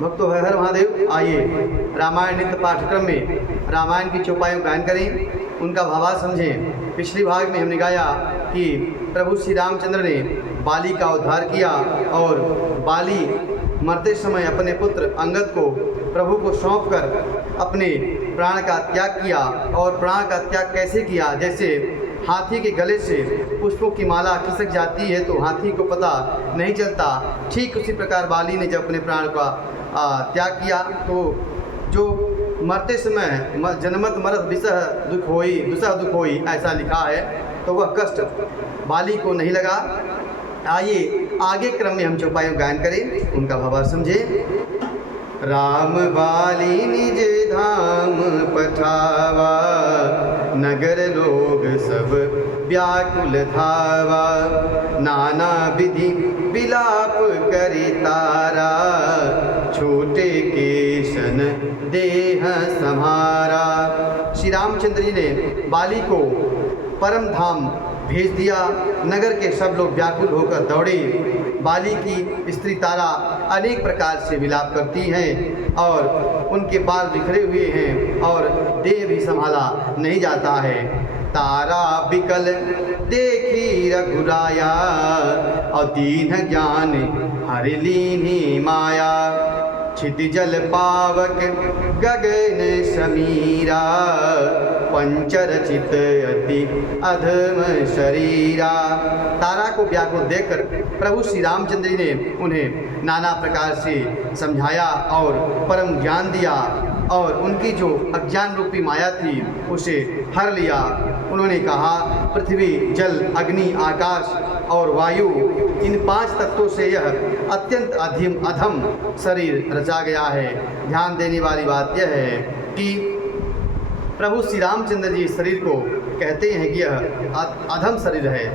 भक्तों हर हर महादेव। आइए रामायण नित्य पाठ्यक्रम में रामायण की चौपाइयों गायन करें, उनका भावार्थ समझें। पिछले भाग में हमने गाया कि प्रभु श्री रामचंद्र ने बाली का उद्धार किया और बाली मरते समय अपने पुत्र अंगद को प्रभु को सौंपकर अपने प्राण का त्याग किया। और प्राण का त्याग कैसे किया? जैसे हाथी के गले से पुष्पों की माला खिसक जाती है तो हाथी को पता नहीं चलता, ठीक उसी प्रकार बाली ने जब अपने प्राण का त्याग किया तो जो मरते समय जन्मत मरत विषह दुख होई ऐसा लिखा है, तो वह कष्ट बाली को नहीं लगा। आइए आगे क्रम में हम चौपाइयों गायन करें, उनका भावार्थ समझें। राम बाली निज धाम पठावा, नगर लोग सब व्याकुल धावा। नाना विधि विलाप करि तारा, छोटे केशन देह सम्हारा। श्री रामचंद्र जी ने बाली को परम धाम भेज दिया। नगर के सब लोग व्याकुल होकर दौड़े। बाली की स्त्री तारा अनेक प्रकार से विलाप करती हैं और उनके बाल बिखरे हुए हैं और देह भी संभाला नहीं जाता है। तारा बिकल देखी रघुराया, और दीन ज्ञान हर लीनी माया। क्षितिजल पावक गगन समीरा, पंचरचित अति अधम शरीरा। तारा को व्याकुल देखकर प्रभु श्री रामचंद्र जी ने उन्हें नाना प्रकार से समझाया और परम ज्ञान दिया और उनकी जो अज्ञान रूपी माया थी उसे हर लिया। उन्होंने कहा, पृथ्वी जल अग्नि आकाश और वायु, इन 5 तत्वों से यह अत्यंत अधम शरीर रचा गया है। ध्यान देने वाली बात यह है कि प्रभु श्री रामचंद्र जी शरीर को कहते हैं कि यह अधम शरीर है।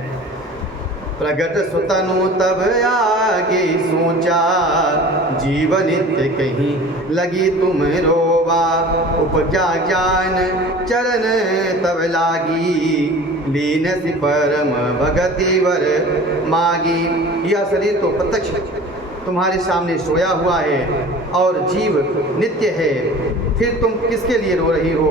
प्रगट सुतनु तब आगे सोचा, जीवन नित्य कहीं लगी तुम रोवा। उपजा ज्ञान चरण तब लागी, लीन सी परम भगति वर मागी। यह शरीर तो प्रत्यक्ष तुम्हारे सामने सोया हुआ है और जीव नित्य है, फिर तुम किसके लिए रो रही हो?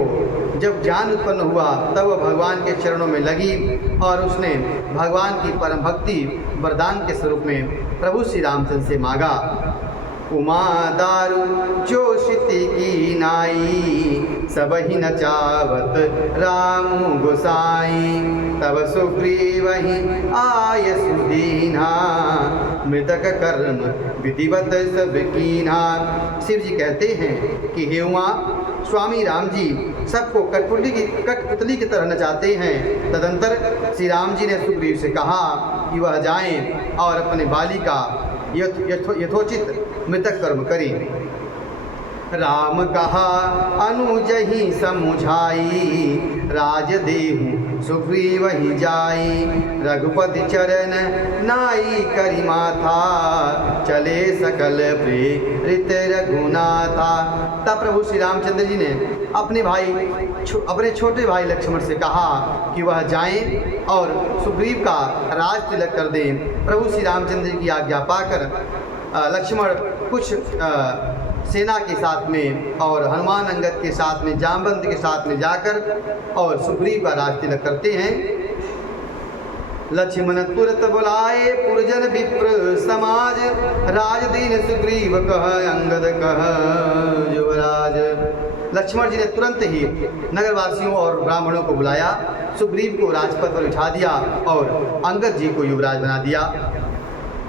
जब ज्ञान उत्पन्न हुआ तब वह भगवान के चरणों में लगी और उसने भगवान की परम भक्ति वरदान के स्वरूप में प्रभु श्री रामचंद्र से मांगा। उमा दारु जोशिति की नाई, सब ही नचावत राम गोसाई। तब सुग्रीव ही आय सुदीना, मृतक कर्म विधिवत सब कीना। शिव जी कहते हैं कि हे उमा, स्वामी राम जी सबको कठपुतली की तरह नचाते हैं। तदंतर श्री राम जी ने सुग्रीव से कहा कि वह जाएं और अपने बाली का यथोचित मृतक कर्म करें। राम कहा अनुज ही समुझाई, राज देहु सुग्रीव ही जाई। रघुपति चरण नाई करी माथा, चले सकल प्रेरित रघुनाथा। तब प्रभु श्री रामचंद्र जी ने अपने छोटे भाई लक्ष्मण से कहा कि वह जाएं और सुग्रीव का राज तिलक कर दें। प्रभु श्री रामचंद्र जी की आज्ञा पाकर लक्ष्मण कुछ सेना के साथ में और हनुमान अंगद के साथ में जामवंत के साथ में जाकर और सुग्रीव का राज तिलक करते हैं। लक्ष्मण तुरत बुलाए पुरजन विप्र समाज, राज दीन सुग्रीव कह अंगद कह युवराज। लक्ष्मण जी ने तुरंत ही नगरवासियों और ब्राह्मणों को बुलाया, सुग्रीव को राजपद पर बिठा दिया और अंगद जी को युवराज बना दिया।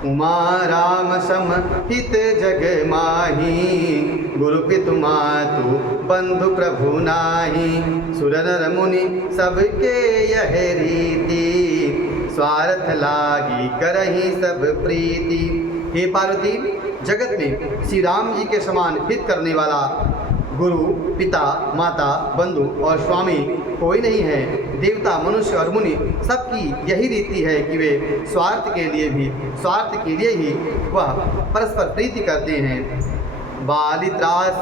उमा राम सम हित जग माही, गुरु पितु मातु बंधु प्रभु नाही। सुर नर मुनि सबके यह रीति, स्वार्थ लागी करही सब प्रीति। हे पार्वती, जगत में श्री राम जी के समान हित करने वाला गुरु पिता माता बंधु और स्वामी कोई नहीं है। देवता मनुष्य और मुनि सबकी यही रीति है कि वे स्वार्थ के लिए ही वह परस्पर प्रीति करते हैं। बाली त्रास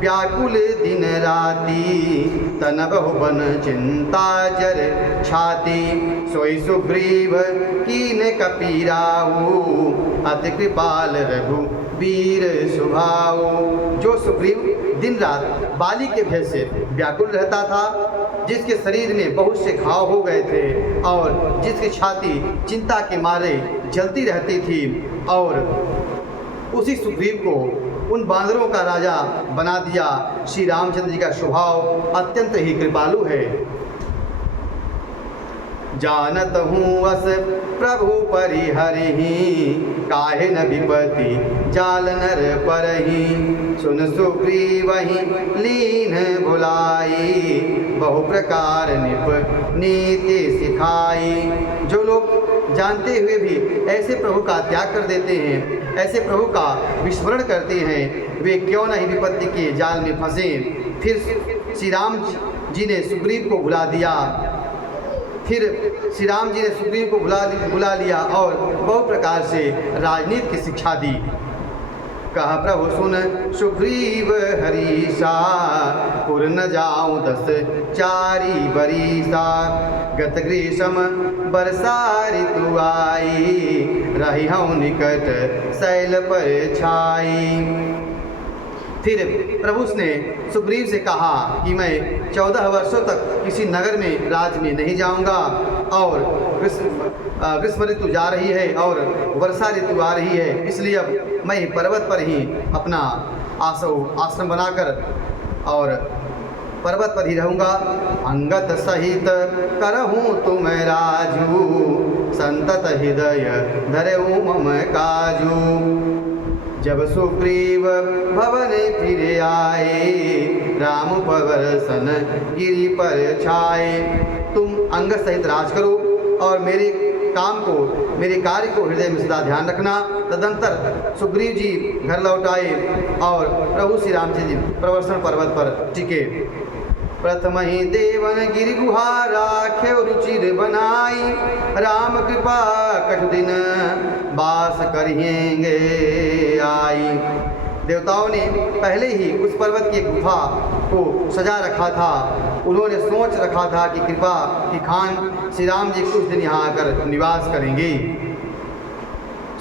व्याकुल दिन राती, तन बहु बन चिंता जर छाती। सोई सुग्रीव कीन कपीराऊ, अति कृपाल रघु वीर स्वभाव। जो सुग्रीव दिन रात बाली के भय से व्याकुल रहता था, जिसके शरीर में बहुत से घाव हो गए थे और जिसकी छाती चिंता के मारे जलती रहती थी, और उसी सुग्रीव को उन बांदरों का राजा बना दिया। श्री रामचंद्र जी का स्वभाव अत्यंत ही कृपालु है। जानत हूँ अस प्रभु परिहरिहि, काहे न विपत्ति जाल नर परहि। सुन सुग्रीवहि लीन भुलाई, बहु प्रकार निप नीति सिखाई। जो लोग जानते हुए भी ऐसे प्रभु का त्याग कर देते हैं, ऐसे प्रभु का विस्मरण करते हैं, वे क्यों नहीं विपत्ति के जाल में फंसे। फिर श्री राम जी ने सुग्रीव को बुला दिया, फिर श्री राम जी ने सुग्रीव को बुला लिया और बहु प्रकार से राजनीति की शिक्षा दी। कहा प्रभु सुन सुग्रीव हरीसा, पुर न जाऊँ 10 चारी बरीसा। गत ग्रीष्म बरसा ऋतु आई, रही हूँ निकट शैल पर छाई। फिर प्रभु ने सुग्रीव से कहा कि मैं 14 वर्षों तक किसी नगर में राज में नहीं जाऊंगा, और ग्रीष्म ऋतु जा रही है और वर्षा ऋतु आ रही है, इसलिए अब मैं पर्वत पर ही अपना आश्रम बनाकर और पर्वत पर ही रहूँगा। अंगत सहित करहूँ तुम राजू, संतत हृदय धरऊँ मम काजू। जब सुग्रीव भवन फिर आए, राम प्रवर्सन गिरि पर छाए। तुम अंग सहित राज करो और मेरे कार्य को हृदय में सदा ध्यान रखना। तदंतर सुग्रीव जी घर लौट आए और प्रभु श्री रामचंद्र जी प्रवर्सन पर्वत पर टिके। प्रथम ही देवन गिरि गुहा राखे रुचिर बनाई, राम कृपा कछु दिन बास करिएंगे आई। देवताओं ने पहले ही उस पर्वत की गुफा को सजा रखा था। उन्होंने सोच रखा था कि कृपा की खान श्री राम जी कुछ दिन यहाँ आकर निवास करेंगे।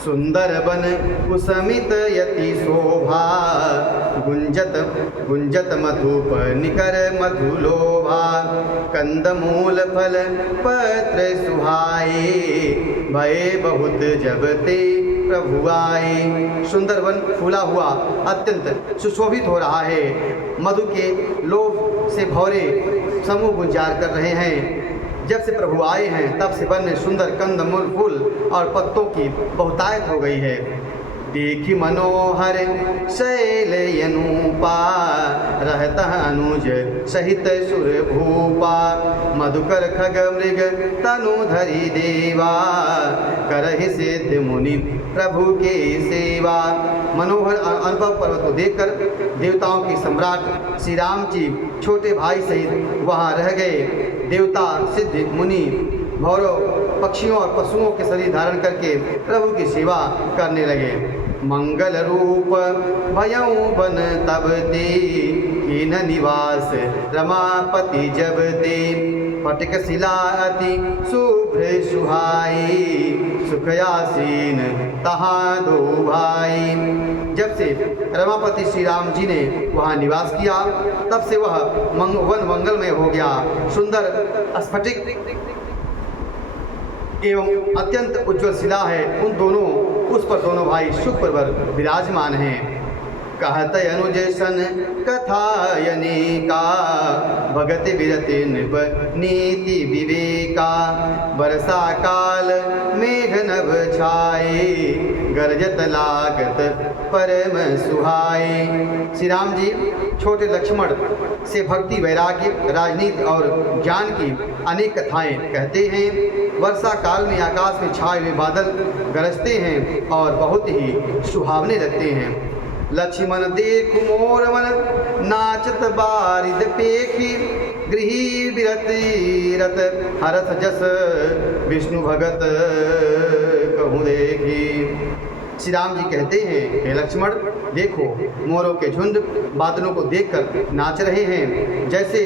सुंदर बन कुसमित यति शोभा, गुंजत मधुप निकर मधुलोभा। कंदमूल फल पत्र सुहाए, भय बहुत जब ते प्रभु आए। सुंदर वन फूला हुआ अत्यंत सुशोभित हो रहा है, मधु के लोभ से भौरे समूह गुंजार कर रहे हैं। जब से प्रभु आए हैं तब से वन में सुंदर कंदमूल फूल और पत्तों की बहुतायत हो गई है। देखी मनोहर शैल यनूपा, रहता अनुज सहित सुर भूपा। मधुकर खग मृग तनुधरी देवा, करहि सिद्ध मुनि प्रभु के सेवा। मनोहर अनुभव पर्वत को देखकर देवताओं के सम्राट श्री राम जी छोटे भाई सहित वहाँ रह गए। देवता सिद्ध मुनि भौरव पक्षियों और पशुओं के शरीर धारण करके प्रभु की सेवा करने लगे। मंगल रूप भयऊ बन तब ते, कीन निवास रमापति जब ते। फटिक शिला अति शुभ्र सुहाई, सुखयासीन तहाँ दो भाई। जब से रमापति श्री राम जी ने वहाँ निवास किया तब से वह वन मंगलमय हो गया। सुंदर स्फटिक एवं अत्यंत उज्ज्वल शिला है। उस पर दोनों भाई सुख पर विराजमान हैं। कहत अनुज सन कथायनिका, भगत विरति नृप नीति विवेका। वर्षा काल मेघ नभ छाए, गरजत लागत परम सुहाए। श्री राम जी छोटे लक्ष्मण से भक्ति, वैराग्य, राजनीति और ज्ञान की अनेक कथाएं कहते हैं। वर्षा काल में आकाश में छाए हुए बादल गरजते हैं और बहुत ही सुहावने लगते हैं। लक्ष्मण देखु मोर मन, नाचत बारिद पेखी। गृही बिरति रत हरथ जस, विष्णु भगत कहूँ देखी। श्री राम जी कहते हैं, हे लक्ष्मण देखो, मोरों के झुंड बादलों को देखकर नाच रहे हैं। जैसे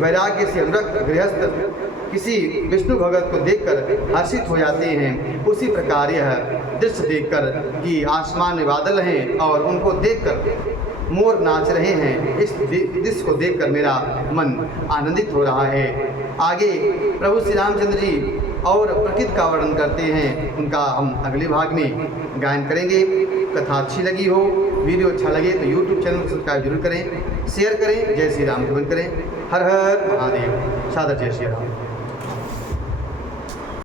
वैराग्य से अनुरक्त गृहस्थ किसी विष्णु भगत को देखकर हर्षित हो जाते हैं, उसी प्रकार यह दृश्य देखकर कि आसमान में बादल हैं और उनको देखकर मोर नाच रहे हैं, इस दृश्य को देखकर मेरा मन आनंदित हो रहा है। आगे प्रभु श्री रामचंद्र जी और प्रकृति का वर्णन करते हैं, उनका हम अगले भाग में गायन करेंगे। कथा अच्छी लगी हो, वीडियो अच्छा लगे तो YouTube चैनल को सब्सक्राइब जरूर करें, शेयर करें, जय श्री राम कमेंट करें। हर हर महादेव। सादर जय श्री राम।